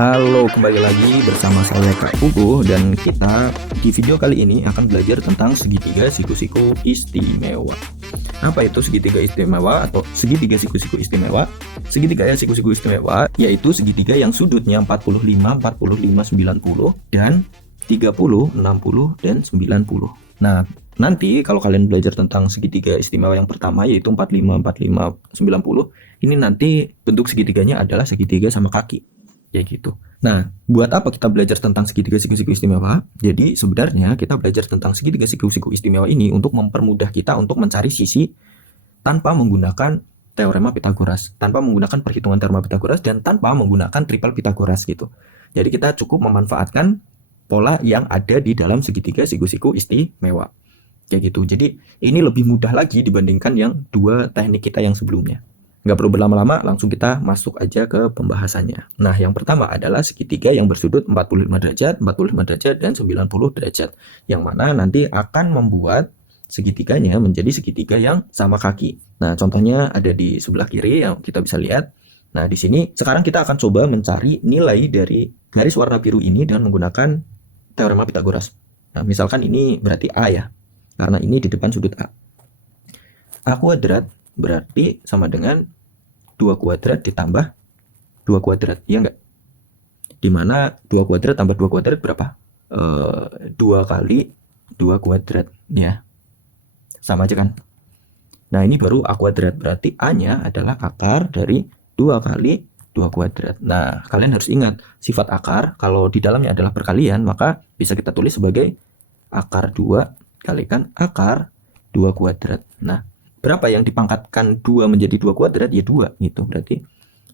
Halo, kembali lagi bersama saya Kak Pugu, dan kita di video kali ini akan belajar tentang segitiga siku-siku istimewa. Apa itu segitiga istimewa atau segitiga siku-siku istimewa? Segitiga siku-siku istimewa yaitu segitiga yang sudutnya 45, 45, 90 dan 30, 60 dan 90. Nah, nanti kalau kalian belajar tentang segitiga istimewa yang pertama yaitu 45, 45, 90, ini nanti bentuk segitiganya adalah segitiga sama kaki. Ya gitu. Nah, buat apa kita belajar tentang segitiga siku-siku istimewa? Jadi sebenarnya kita belajar tentang segitiga siku-siku istimewa ini untuk mempermudah kita untuk mencari sisi tanpa menggunakan teorema Pitagoras, tanpa menggunakan perhitungan teorema Pitagoras, dan tanpa menggunakan triple Pitagoras gitu. Jadi kita cukup memanfaatkan pola yang ada di dalam segitiga siku-siku istimewa. Kayak gitu. Jadi ini lebih mudah lagi dibandingkan yang dua teknik kita yang sebelumnya. Nggak perlu berlama-lama, langsung kita masuk aja ke pembahasannya. Nah, yang pertama adalah segitiga yang bersudut 45 derajat, 45 derajat, dan 90 derajat. Yang mana nanti akan membuat segitiganya menjadi segitiga yang sama kaki. Nah, contohnya ada di sebelah kiri yang kita bisa lihat. Nah, di sini sekarang kita akan coba mencari nilai dari garis warna biru ini dengan menggunakan teorema Pitagoras. Nah, misalkan ini berarti A ya, karena ini di depan sudut A. A kuadrat berarti sama dengan 2 kuadrat ditambah 2 kuadrat, iya enggak? Dimana 2 kuadrat tambah 2 kuadrat berapa? 2 kali 2 kuadrat, ya. Sama aja kan? Nah, ini baru A kuadrat, berarti A-nya adalah akar dari 2 kali 2 kuadrat. Nah, kalian harus ingat, sifat akar, kalau di dalamnya adalah perkalian, maka bisa kita tulis sebagai akar 2 kalikan akar 2 kuadrat. Nah, berapa yang dipangkatkan 2 menjadi 2 kuadrat? Ya 2 gitu. Berarti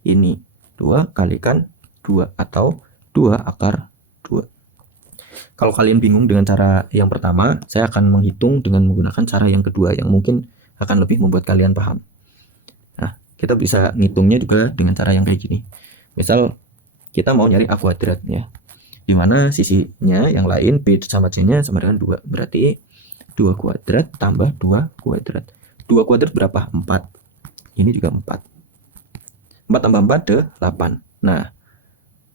ini 2 kalikan 2 atau 2 akar 2. Kalau kalian bingung dengan cara yang pertama, saya akan menghitung dengan menggunakan cara yang kedua yang mungkin akan lebih membuat kalian paham. Nah, kita bisa ngitungnya juga dengan cara yang kayak gini. Misal kita mau nyari A kuadrat ya, dimana sisinya yang lain B sama C-nya sama dengan 2. Berarti 2 kuadrat tambah 2 kuadrat. 2 kuadrat berapa? 4. Ini juga 4. 4 tambah 4, 8. Nah,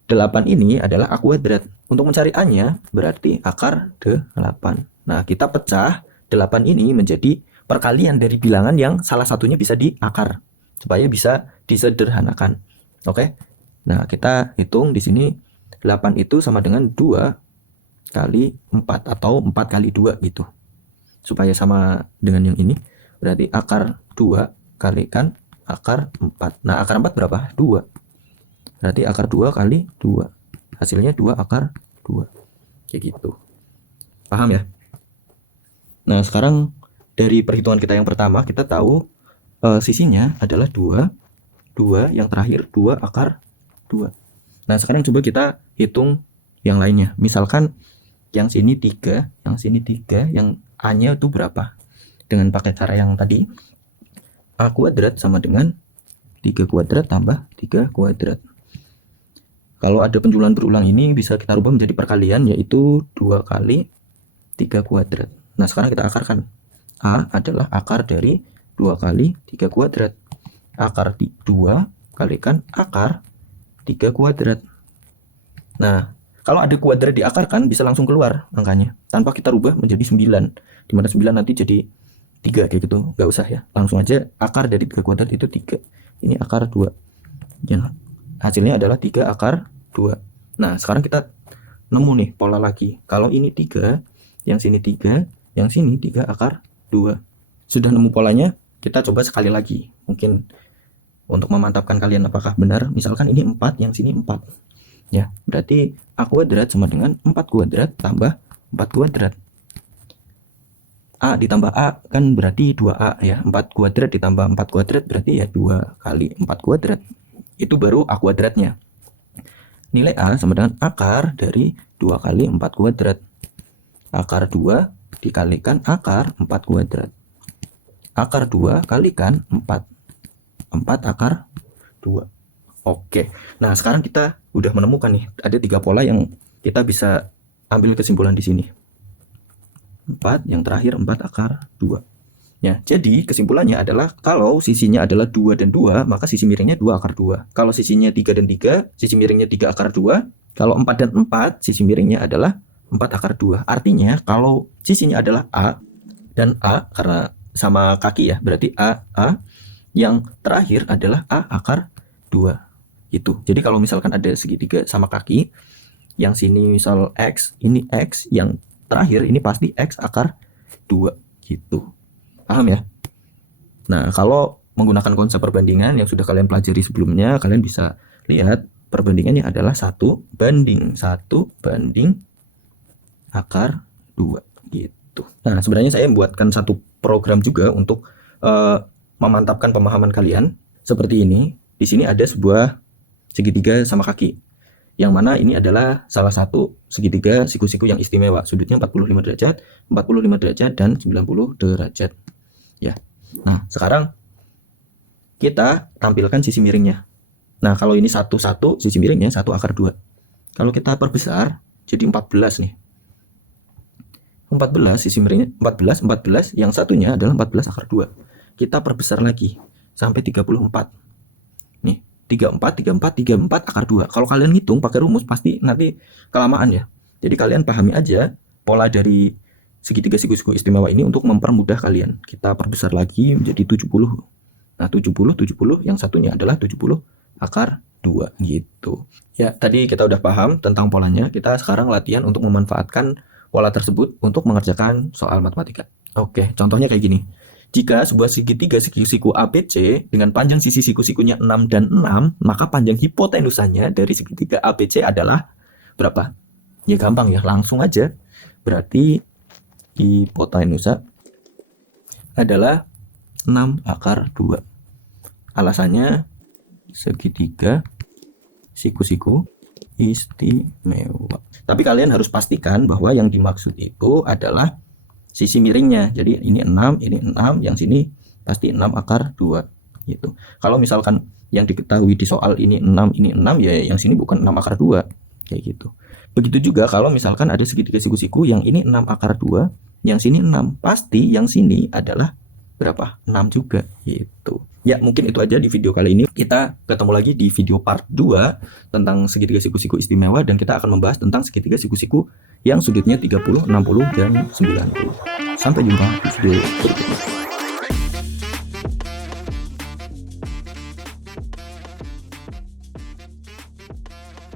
8 ini adalah A kuadrat. Untuk mencari A-nya berarti akar 8. Nah, kita pecah 8 ini menjadi perkalian dari bilangan yang salah satunya bisa diakar supaya bisa disederhanakan. Oke? Nah, kita hitung di sini 8 itu sama dengan 2 kali 4 atau 4 kali 2 gitu. Supaya sama dengan yang ini. Berarti akar 2 kalikan akar 4. Nah, akar 4 berapa? 2. Berarti akar 2 kali 2. Hasilnya 2 akar 2. Kayak gitu. Paham ya? Nah, sekarang dari perhitungan kita yang pertama, kita tahu sisinya adalah 2. 2 yang terakhir 2 akar 2. Nah, sekarang coba kita hitung yang lainnya. Misalkan yang sini 3, yang sini 3, yang A-nya itu berapa? Dengan pakai cara yang tadi, A kuadrat sama dengan 3 kuadrat tambah 3 kuadrat. Kalau ada penjumlahan berulang ini bisa kita rubah menjadi perkalian, yaitu 2 kali 3 kuadrat. Nah, sekarang kita akarkan. A adalah akar dari 2 kali 3 kuadrat. Akar 2 kalikan akar 3 kuadrat. Nah, kalau ada kuadrat diakarkan bisa langsung keluar angkanya tanpa kita rubah menjadi 9. Dimana 9 nanti jadi 3 kayak gitu, nggak usah ya, langsung aja akar dari 3 kuadrat itu 3. Ini akar 2 ya, hasilnya adalah 3 akar 2. Nah, sekarang kita nemu nih pola lagi. Kalau ini 3, yang sini 3, yang sini 3 akar 2. Sudah nemu polanya, kita coba sekali lagi mungkin untuk memantapkan kalian apakah benar. Misalkan ini 4, yang sini 4 ya, berarti A kuadrat sama dengan 4 kuadrat tambah 4 kuadrat. A ditambah A kan berarti 2A ya. 4 kuadrat ditambah 4 kuadrat berarti ya 2 kali 4 kuadrat. Itu baru A kuadratnya. Nilai A sama dengan akar dari 2 kali 4 kuadrat. Akar 2 dikalikan akar 4 kuadrat. Akar 2 kalikan 4. 4 akar 2. Oke. Nah, sekarang kita udah menemukan nih ada 3 pola yang kita bisa ambil kesimpulan di sini. 4, yang terakhir 4 akar 2. Ya, jadi kesimpulannya adalah kalau sisinya adalah 2 dan 2, maka sisi miringnya 2 akar 2. Kalau sisinya 3 dan 3, sisi miringnya 3 akar 2. Kalau 4 dan 4, sisi miringnya adalah 4 akar 2. Artinya kalau sisinya adalah A dan A, karena sama kaki ya, berarti A, A. Yang terakhir adalah A akar 2. Gitu. Jadi kalau misalkan ada segitiga sama kaki, yang sini misal X, ini X, yang terakhir ini pasti X akar 2. Gitu. Paham ya? Nah, kalau menggunakan konsep perbandingan yang sudah kalian pelajari sebelumnya, kalian bisa lihat perbandingannya adalah 1 banding 1 banding akar 2 gitu. Nah, sebenarnya saya membuatkan satu program juga untuk memantapkan pemahaman kalian seperti ini. Di sini ada sebuah segitiga sama kaki. Yang mana ini adalah salah satu segitiga siku-siku yang istimewa. Sudutnya 45 derajat, 45 derajat, dan 90 derajat. Ya. Nah, sekarang kita tampilkan sisi miringnya. Nah, kalau ini 1 sisi miringnya 1 akar 2. Kalau kita perbesar jadi 14 nih. 14 sisi miringnya 14, yang satunya adalah 14 akar 2. Kita perbesar lagi sampai 34. Nih, 34 akar 2. Kalau kalian ngitung pakai rumus pasti nanti kelamaan ya. Jadi kalian pahami aja pola dari segitiga siku-siku istimewa ini untuk mempermudah kalian. Kita perbesar lagi menjadi 70. Nah, 70, yang satunya adalah 70 akar 2 gitu. Ya, tadi kita udah paham tentang polanya. Kita sekarang latihan untuk memanfaatkan pola tersebut untuk mengerjakan soal matematika. Oke, contohnya kayak gini. Jika sebuah segitiga siku ABC dengan panjang sisi siku-sikunya 6 dan 6, maka panjang hipotenusanya dari segitiga ABC adalah berapa? Ya gampang ya, langsung aja. Berarti hipotenusa adalah 6 akar 2. Alasannya segitiga siku-siku istimewa. Tapi kalian harus pastikan bahwa yang dimaksud itu adalah sisi miringnya. Jadi ini 6, yang sini pasti 6 akar 2 gitu. Kalau misalkan yang diketahui di soal ini 6, ya yang sini bukan 6 akar 2 kayak gitu. Begitu juga kalau misalkan ada segitiga siku-siku yang ini 6 akar 2, yang sini 6, pasti yang sini adalah berapa? 6 juga gitu. Ya, mungkin itu aja di video kali ini. Kita ketemu lagi di video part 2 tentang segitiga siku-siku istimewa, dan kita akan membahas tentang segitiga siku-siku yang sudutnya 30, 60, dan 90. Sampai jumpa di video berikutnya.